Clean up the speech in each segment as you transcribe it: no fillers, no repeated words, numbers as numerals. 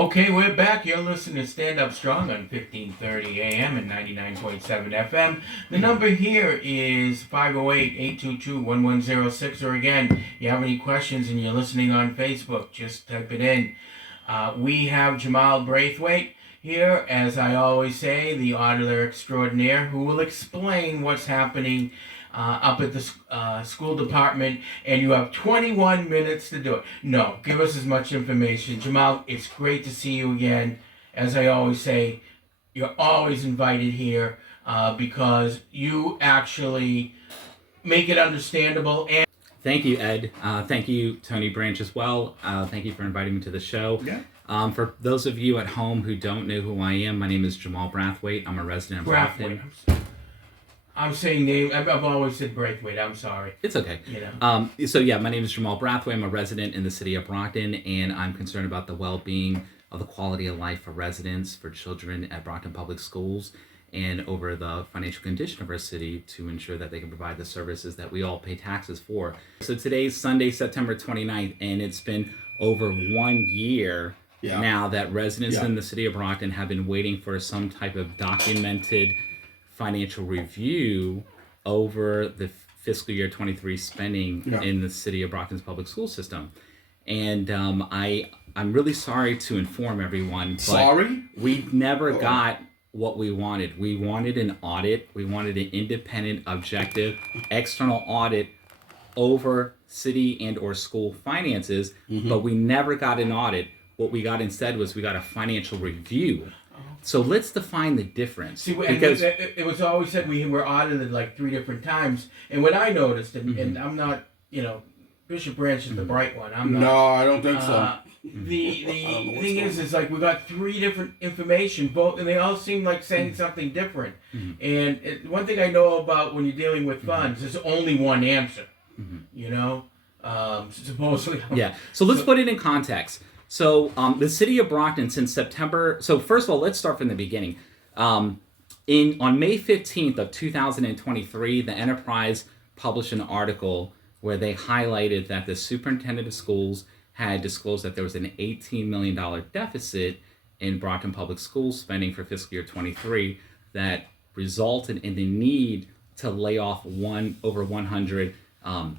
Okay, we're back. You're listening to Stand Up Strong on 1530 AM and 99.7 FM. The number here is 508-822-1106. Or again, you have any questions and you're listening on Facebook, just type it in. We have Jamal Brathwaite here, as I always say, the auditor extraordinaire, who will explain what's happening up at the school department, and you have 21 minutes to do it. No, give us as much information. Jamal, it's great to see you again. As I always say, you're always invited here because you actually make it understandable. And thank you, Ed. Thank you, Tony Branch, as well. Thank you for inviting me to the show. Yeah. For those of you at home who don't know who I am, my name is Jamal Brathwaite. I'm a resident of Brockton. I'm saying name. I've always said Brathwaite. I'm sorry. It's okay. You know. My name is Jamal Brathwaite. I'm a resident in the city of Brockton, and I'm concerned about the well-being of the quality of life for residents, for children at Brockton Public Schools, and over the financial condition of our city to ensure that they can provide the services that we all pay taxes for. So today's Sunday, September 29th, and it's been over 1 year now that residents in the city of Brockton have been waiting for some type of documented financial review over the fiscal year 23 spending in the city of Brockton's public school system. And I'm really sorry to inform everyone, but we never got what we wanted. We wanted an audit. We wanted an independent, objective, external audit over city and or school finances, but we never got an audit. What we got instead was we got a financial review. So let's define the difference. See, because it was always said we were audited like 3 different times. And what I noticed, and I'm not, Bishop Branch is the bright one. I'm not. No, I don't think so. The thing is like we got 3 different information, both, and they all seem like saying something different. And one thing I know about when you're dealing with funds, there's only one answer. Supposedly. Yeah. So let's put it in context. So the city of Brockton since September. So first of all, let's start from the beginning. On May 15th of 2023, the Enterprise published an article where they highlighted that the superintendent of schools had disclosed that there was an $18 million deficit in Brockton Public Schools spending for fiscal year 23 that resulted in the need to lay off over 100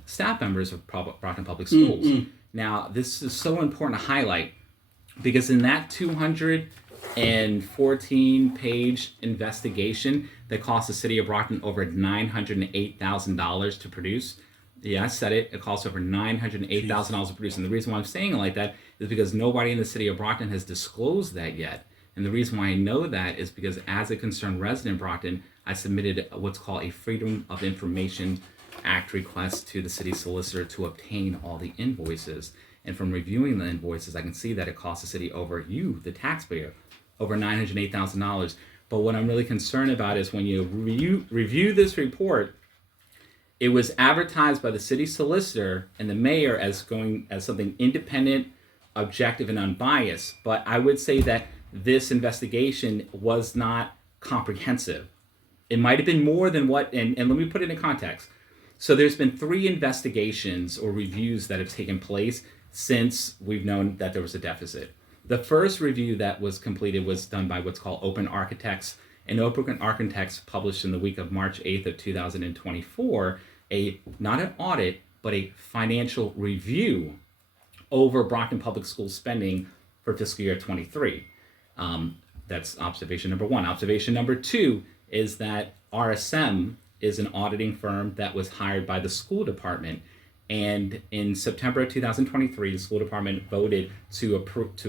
staff members of Brockton Public Schools. Now, this is so important to highlight because in that 214-page investigation that cost the city of Brockton over $908,000 to produce, I said it costs over $908,000 to produce. And the reason why I'm saying it like that is because nobody in the city of Brockton has disclosed that yet. And the reason why I know that is because as a concerned resident in Brockton, I submitted what's called a Freedom of Information Act request to the city solicitor to obtain all the invoices. And from reviewing the invoices, I can see that it costs the city over the taxpayer, over $908,000. But what I'm really concerned about is when you review this report, it was advertised by the city solicitor and the mayor as something independent, objective, and unbiased. But I would say that this investigation was not comprehensive. It might have been more than what, and let me put it in context. So there's been 3 investigations or reviews that have taken place since we've known that there was a deficit. The first review that was completed was done by what's called Open Architects, and Open Architects published in the week of March 8th of 2024 not an audit, but a financial review over Brockton Public Schools spending for fiscal year 23. That's observation number 1. Observation number 2 is that RSM is an auditing firm that was hired by the school department. And in September of 2023, the school department voted to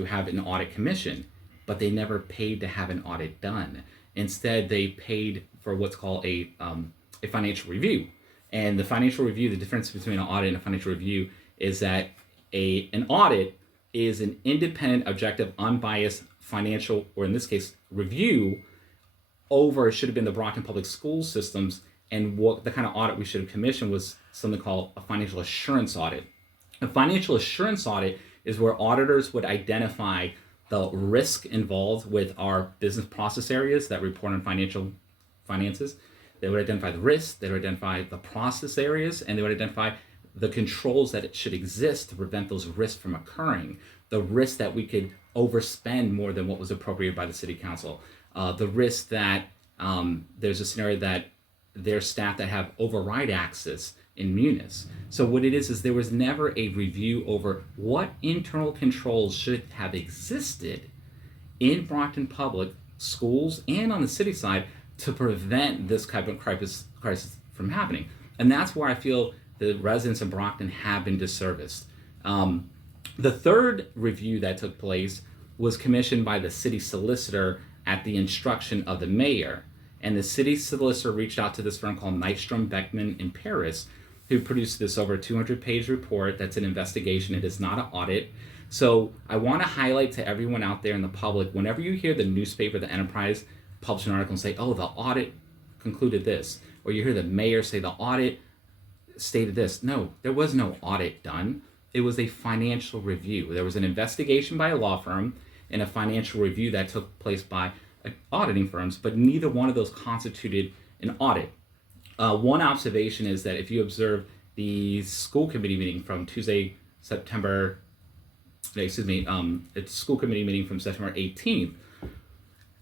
have an audit commission, but they never paid to have an audit done. Instead, they paid for what's called a financial review. And the financial review, the difference between an audit and a financial review is that an audit is an independent, objective, unbiased financial, or in this case, review over, it should have been the Brockton Public School systems. And what the kind of audit we should have commissioned was something called a financial assurance audit. A financial assurance audit is where auditors would identify the risk involved with our business process areas that report on finances. They would identify the risk, they would identify the process areas, and they would identify the controls that it should exist to prevent those risks from occurring, the risk that we could overspend more than what was appropriated by the city council, the risk that there's a scenario that there's staff that have override access in Munis. So what it is there was never a review over what internal controls should have existed in Brockton Public Schools and on the city side to prevent this type of crisis from happening. And that's where I feel the residents of Brockton have been disserviced. The third review that took place was commissioned by the city solicitor at the instruction of the mayor. And the city solicitor reached out to this firm called Nystrom, Beckman in Paris, who produced this over 200-page report that's an investigation. It is not an audit. So I want to highlight to everyone out there in the public, whenever you hear the newspaper, the Enterprise, publish an article and say, oh, the audit concluded this, or you hear the mayor say the audit stated this. No, there was no audit done. It was a financial review. There was an investigation by a law firm and a financial review that took place by auditing firms, but neither one of those constituted an audit. One observation is that if you observe the school committee meeting from Tuesday, it's school committee meeting from September 18th,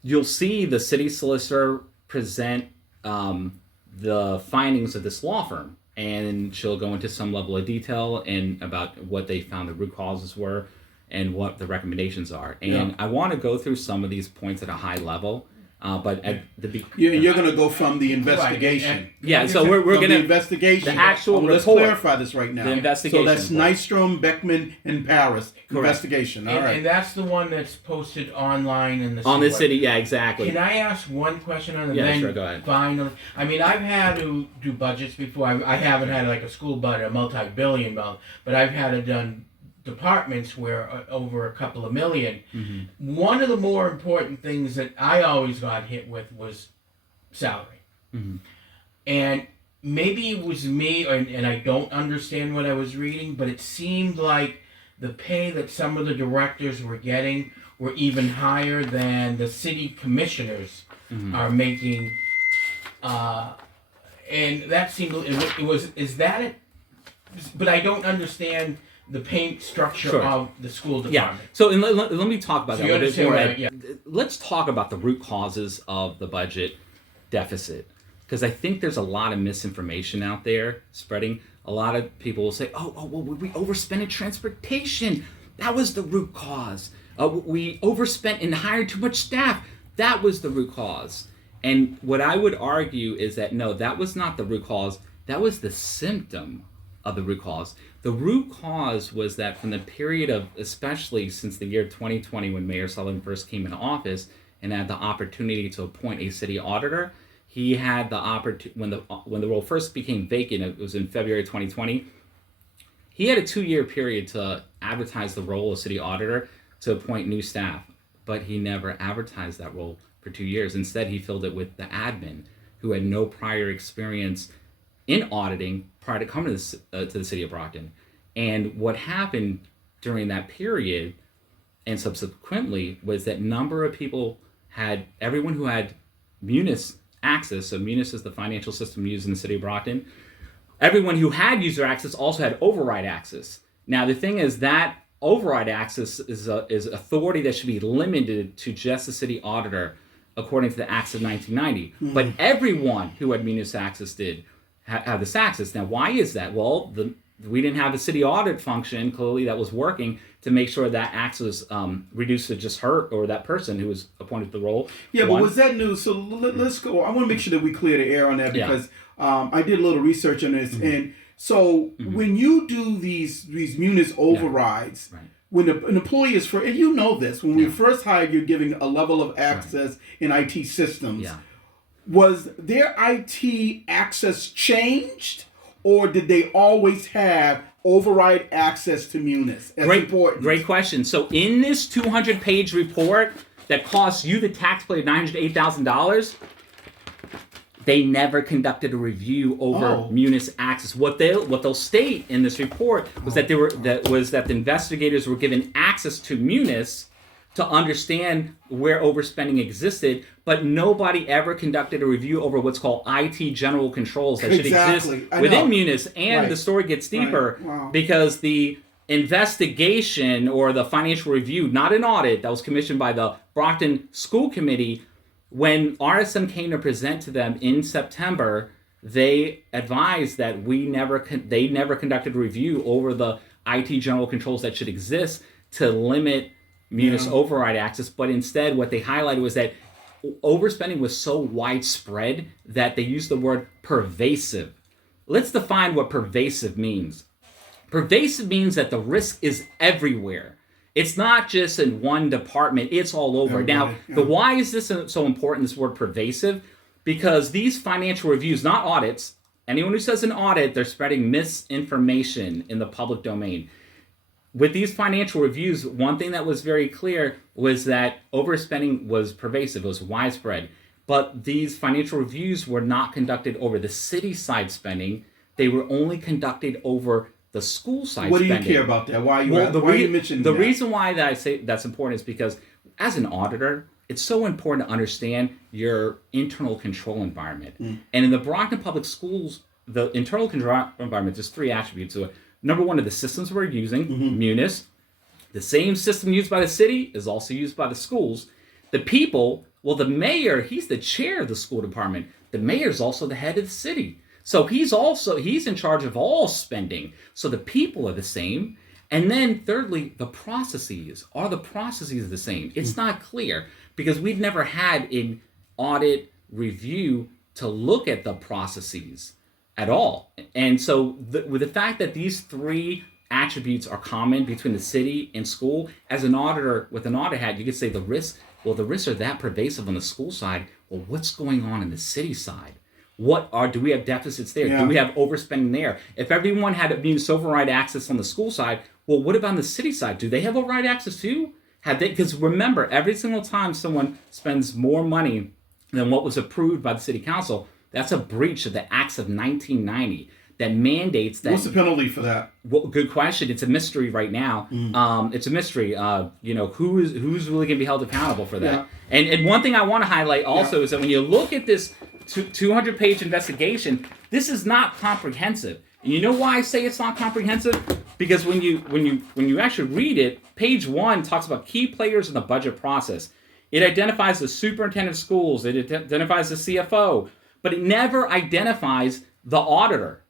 you'll see the city solicitor present the findings of this law firm, and she'll go into some level of detail and about what they found the root causes were and what the recommendations are. And I want to go through some of these points at a high level. But at the you're going to go from the investigation. Yeah, so we're going to the investigation. The actual let's report. clarify this right now. The investigation. So that's report. Nystrom, Beckman, and Paris investigation. All right, and that's the one that's posted online in the on the city. Yeah, exactly. Can I ask one question on it? Yeah, sure. Go ahead. Finally, I mean, I've had to do budgets before. I haven't had like a school budget, a multi-billion dollar, but I've had it done departments where over a couple of million. Mm-hmm. One of the more important things that I always got hit with was salary. Mm-hmm. And maybe it was me, and I don't understand what I was reading, but it seemed like the pay that some of the directors were getting were even higher than the city commissioners are making. And that seemed, is that it? But I don't understand the payment structure of the school department. Yeah. So let me talk about so that a little bit more. Yeah. Let's talk about the root causes of the budget deficit, because I think there's a lot of misinformation out there spreading. A lot of people will say, well, we overspent in transportation. That was the root cause. We overspent and hired too much staff. That was the root cause. And what I would argue is that, no, that was not the root cause. That was the symptom of the root cause. The root cause was that from the period of, especially since the year 2020 when Mayor Sullivan first came into office and had the opportunity to appoint a city auditor, he had the opportunity, when the role first became vacant, it was in February 2020, he had a 2-year period to advertise the role of city auditor to appoint new staff, but he never advertised that role for 2 years. Instead, he filled it with the admin who had no prior experience in auditing prior to coming to the city of Brockton. And what happened during that period and subsequently was that number of people everyone who had Munis access, so Munis is the financial system used in the city of Brockton, everyone who had user access also had override access. Now the thing is that override access is authority that should be limited to just the city auditor according to the Acts of 1990. Mm-hmm. But everyone who had Munis access did have this access. Now, why is that? Well, we didn't have a city audit function, clearly, that was working to make sure that access reduced to just her or that person who was appointed to the role. Yeah, but was that news? So let's go. I want to make sure that we clear the air on that because I did a little research on this. Mm-hmm. And so when you do these Munis overrides, when an employee is and you know this, when we first hired, you're giving a level of access in IT systems. Yeah. Was their IT access changed, or did they always have override access to Munis? That's important. Great question. So in this 200-page report that costs you, the taxpayer, $908,000, they never conducted a review over Munis access. What they'll state in this report was that the investigators were given access to Munis to understand where overspending existed, but nobody ever conducted a review over what's called IT general controls that should exist within Munis. And the story gets deeper because the investigation or the financial review, not an audit, that was commissioned by the Brockton School Committee, when RSM came to present to them in September, they advised that they never conducted a review over the IT general controls that should exist to limit Munis override access, but instead what they highlighted was that overspending was so widespread that they used the word pervasive. Let's define what pervasive means. Pervasive means that the risk is everywhere. It's not just in one department, it's all over. Now, why is this so important, this word pervasive? Because these financial reviews, not audits, anyone who says an audit, they're spreading misinformation in the public domain. With these financial reviews, one thing that was very clear was that overspending was pervasive, it was widespread. But these financial reviews were not conducted over the city side spending, they were only conducted over the school side spending. What do you care about that? Why are you mentioning that? The reason why that I say that's important is because as an auditor, it's so important to understand your internal control environment. And in the Brockton Public Schools, the internal control environment, there's three attributes to it. Number one are the systems we're using, Munis. The same system used by the city is also used by the schools. The people, well, the mayor, he's the chair of the school department. The mayor is also the head of the city. So he's in charge of all spending. So the people are the same. And then thirdly, the processes. Are the processes the same? It's not clear because we've never had an audit review to look at the processes at all. And so with the fact that these three attributes are common between the city and school, as an auditor with an audit hat, you could say the risks are that pervasive on the school side. Well, what's going on in the city side? Do we have deficits there? Do we have overspending there? If everyone had Munis override access on the school side, well, what about on the city side? Do they have override access too? Because remember, every single time someone spends more money than what was approved by the city council, that's a breach of the Acts of 1990 that mandates that. What's the penalty for that? Well, good question. It's a mystery right now. It's a mystery. Who's really going to be held accountable for that? Yeah. And one thing I want to highlight also is that when you look at this 200-page investigation, this is not comprehensive. And you know why I say it's not comprehensive? Because when you actually read it, page 1 talks about key players in the budget process. It identifies the superintendent of schools. It identifies the CFO. But it never identifies the auditor.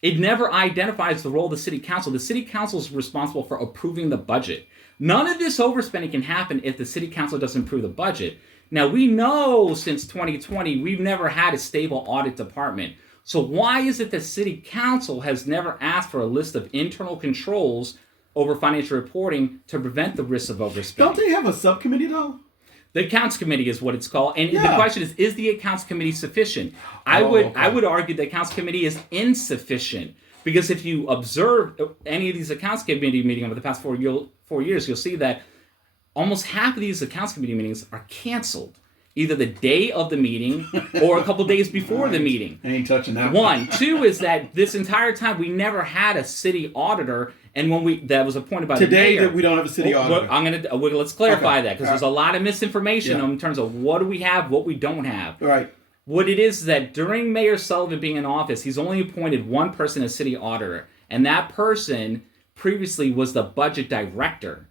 It never identifies the role of the city council. The city council is responsible for approving the budget. None of this overspending can happen if the city council doesn't approve the budget. Now, we know since 2020, we've never had a stable audit department. So why is it that city council has never asked for a list of internal controls over financial reporting to prevent the risk of overspending? Don't they have a subcommittee, though? The accounts committee is what it's called. And the question is the accounts committee sufficient? I would argue the accounts committee is insufficient. Because if you observe any of these accounts committee meetings over the past 4 years, you'll see that almost half of these accounts committee meetings are canceled. Either the day of the meeting or a couple days before the meeting. I ain't touching that. One. Two is that this entire time we never had a city auditor, and that was appointed by the mayor. Today that we don't have a city auditor. Let's clarify that because there's a lot of misinformation in terms of what do we have, what we don't have. Right. What it is that during Mayor Sullivan being in office, he's only appointed one person as city auditor, and that person previously was the budget director.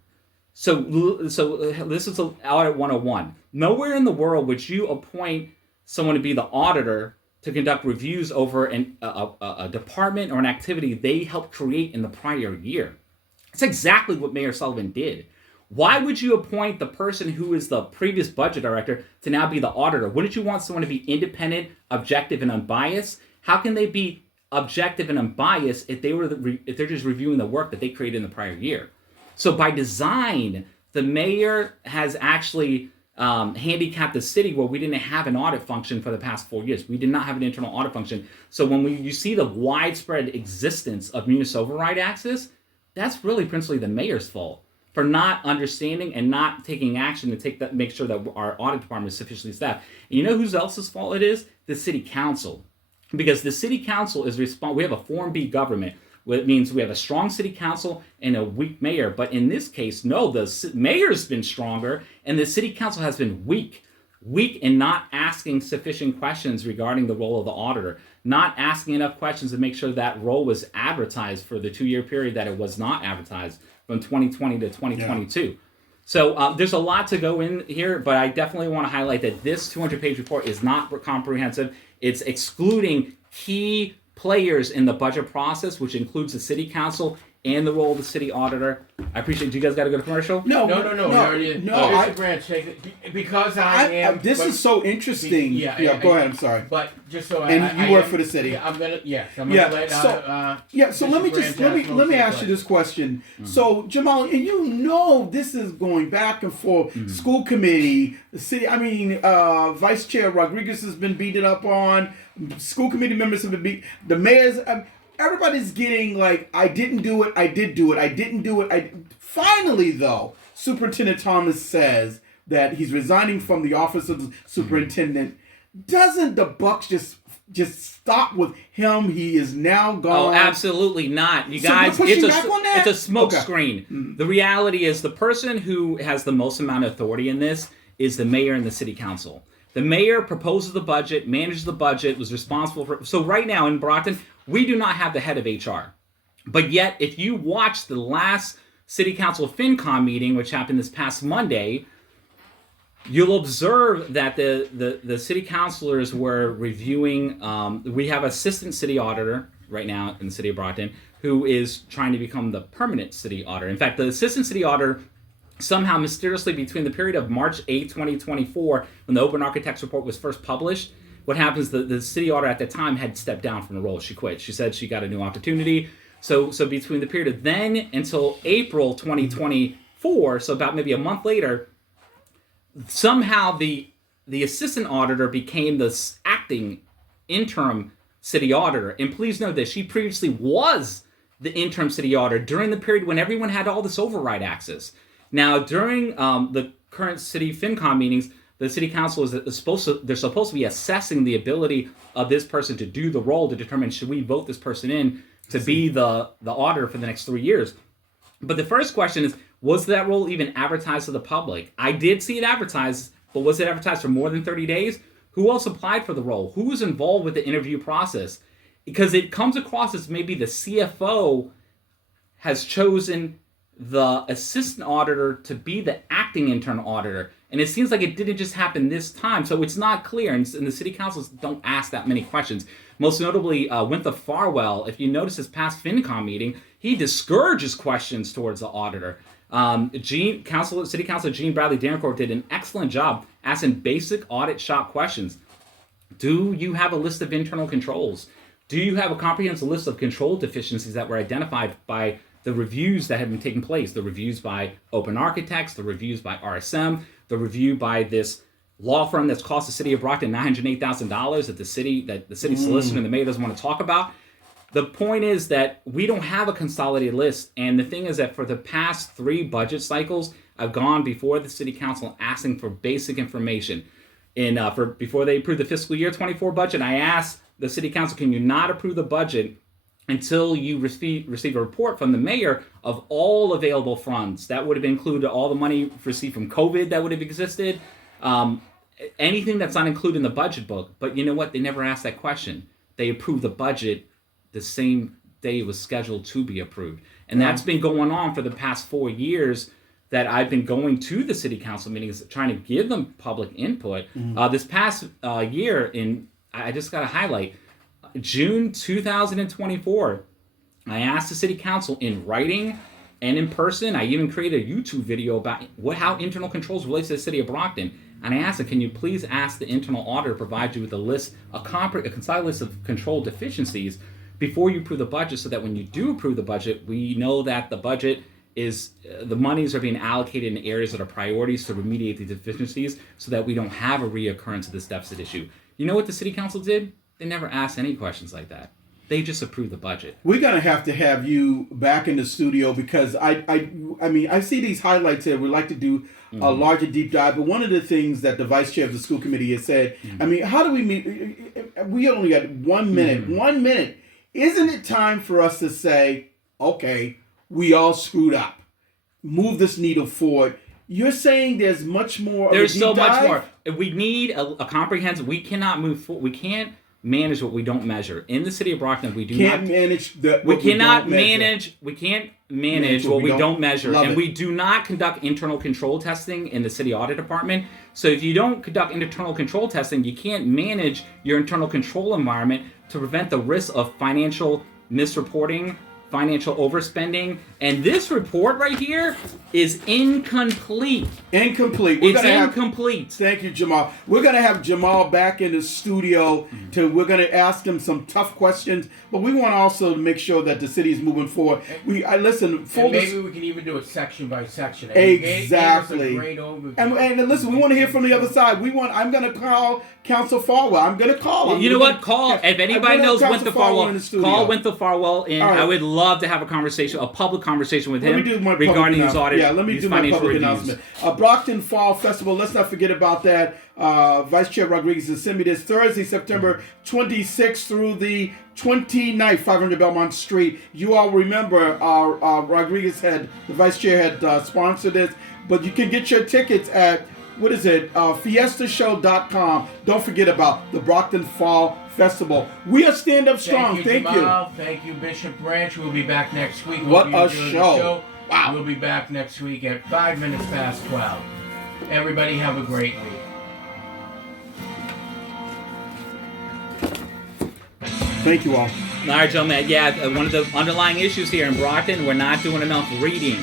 So this is Audit 101. Nowhere in the world would you appoint someone to be the auditor to conduct reviews over a department or an activity they helped create in the prior year. That's exactly what Mayor Sullivan did. Why would you appoint the person who is the previous budget director to now be the auditor? Wouldn't you want someone to be independent, objective, and unbiased? How can they be objective and unbiased if they're just reviewing the work that they created in the prior year? So by design, the mayor has actually handicapped the city where we didn't have an audit function for the past 4 years. We did not have an internal audit function. So when you see the widespread existence of Munis override access, that's really principally the mayor's fault for not understanding and not taking action to make sure that our audit department is sufficiently staffed. And you know whose else's fault it is? The city council. Because the city council is responsible. We have a Form B government. It means we have a strong city council and a weak mayor. But in this case, no, the mayor's been stronger and the city council has been weak in not asking sufficient questions regarding the role of the auditor, not asking enough questions to make sure that role was advertised for the 2-year period that it was not advertised from 2020 to 2022. Yeah. So there's a lot to go in here, but I definitely want to highlight that this 200-page report is not comprehensive. It's excluding key players in the budget process, which includes the city council and the role of the city auditor. I appreciate. Do you guys got to go to commercial? No. Branch, because I am. This is so interesting. Go ahead. I'm sorry. But just so you work for the city. Yeah, I'm gonna. So let me ask you this question. Mm-hmm. So Jamal, and this is going back and forth. Mm-hmm. School committee, the city. Vice Chair Rodriguez has been beaten up on. School committee members have been beat. The mayor's. Everybody's getting like, I didn't do it, I did do it, I didn't do it. Finally, though, Superintendent Thomas says that he's resigning from the office of the superintendent. Doesn't the buck just stop with him? He is now gone. Oh, absolutely not. You guys, it's a smoke screen. Mm-hmm. The reality is the person who has the most amount of authority in this is the mayor and the city council. The mayor proposes the budget, manages the budget, was responsible for. So right now in Brockton, we do not have the head of HR. But yet, if you watch the last City Council FinCom meeting, which happened this past Monday, you'll observe that the city councilors were reviewing. We have assistant city auditor right now in the city of Brockton who is trying to become the permanent city auditor. In fact, the assistant city auditor somehow mysteriously between the period of March 8, 2024, when the Open Architects report was first published, what happens, the city auditor at the time had stepped down from the role. She quit. She said she got a new opportunity. So between the period of then until April 2024, so about maybe a month later, somehow the assistant auditor became the acting interim city auditor. And please note that she previously was the interim city auditor during the period when everyone had all this override access. Now, during the current city FinCom meetings, the city council they're supposed to be assessing the ability of this person to do the role to determine should we vote this person in to be the auditor for the next 3 years. But the first question is, was that role even advertised to the public? I did see it advertised, but was it advertised for more than 30 days? Who else applied for the role? Who was involved with the interview process? Because it comes across as maybe the CFO has chosen the assistant auditor to be the acting internal auditor. And it seems like it didn't just happen this time. So it's not clear. And the city councils don't ask that many questions. Most notably, Winthrop Farwell, if you notice his past FinCom meeting, he discourages questions towards the auditor. City Councilor Jean Bradley Dancourt did an excellent job asking basic audit shop questions. Do you have a list of internal controls? Do you have a comprehensive list of control deficiencies that were identified by the reviews that have been taking place, the reviews by Open Architects, the reviews by RSM, the review by this law firm that's cost the city of Brockton $908,000 that the city solicitor and the mayor doesn't want to talk about. The point is that we don't have a consolidated list, and the thing is that for the past 3 budget cycles, I've gone before the city council asking for basic information. Before they approved the fiscal year 24 budget, I asked the city council, can you not approve the budget until you receive a report from the mayor of all available funds? That would have included all the money received from COVID that would have existed, anything that's not included in the budget book. But you know what? They never asked that question. They approved the budget the same day it was scheduled to be approved. And that's been going on for the past 4 years that I've been going to the city council meetings trying to give them public input. This past year, I just got to highlight, June 2024, I asked the city council in writing and in person. I even created a YouTube video about how internal controls relate to the city of Brockton. And I asked them, can you please ask the internal auditor to provide you with a concise list of control deficiencies before you approve the budget, so that when you do approve the budget, we know that the budget is, the monies are being allocated in areas that are priorities to remediate the deficiencies so that we don't have a reoccurrence of this deficit issue. You know what the city council did? They never asked any questions like that. They just approved the budget. We're gonna have to have you back in the studio, because I see these highlights here. We'd like to do a larger deep dive, but one of the things that the vice chair of the school committee has said, how do we meet? We only got 1 minute. 1 minute Isn't it time for us to say, okay, we all screwed up. Move this needle forward. You're saying there's much more. There's so much more. We need a comprehensive. We cannot move forward. We can't manage what we don't measure. In the city of Brockton, we can't manage what we can't manage what we don't measure, and we do not conduct internal control testing in the city audit department. So if you don't conduct internal control testing, you can't manage your internal control environment to prevent the risk of financial misreporting, financial overspending, and this report right here is incomplete. It's incomplete. Thank you, Jamal. We're gonna have Jamal back in the studio. We're gonna ask him some tough questions, but we want also to make sure that the city is moving forward. Listen. Maybe we can even do it section by section. Exactly. You gave us a great overview. And listen, we want to hear from the other side. I'm gonna call Council Farwell. I'm gonna call him. You know what? Call if anybody knows Winthrop Farwell. Call Winthrop Farwell, and I would love to have a conversation, a public conversation with him regarding his audit. Yeah, let me do my public announcement. Brockton Fall Festival. Let's not forget about that. Vice Chair Rodriguez has sent me this Thursday, September 26th through the 29th, 500 Belmont Street. You all remember Rodriguez the Vice Chair had sponsored this, but you can get your tickets at fiestashow.com. Don't forget about the Brockton Fall Festival. We are Stand Up Strong. Thank you. Thank you, Bishop Branch. We'll be back next week. What a show. Wow. We'll be back next week at 5 minutes past 12. Everybody have a great week. Thank you all. All right, gentlemen. Yeah, one of the underlying issues here in Brockton, we're not doing enough reading.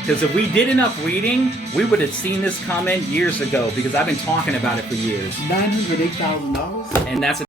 Because if we did enough reading, we would have seen this comment years ago, because I've been talking about it for years. $908,000? And that's a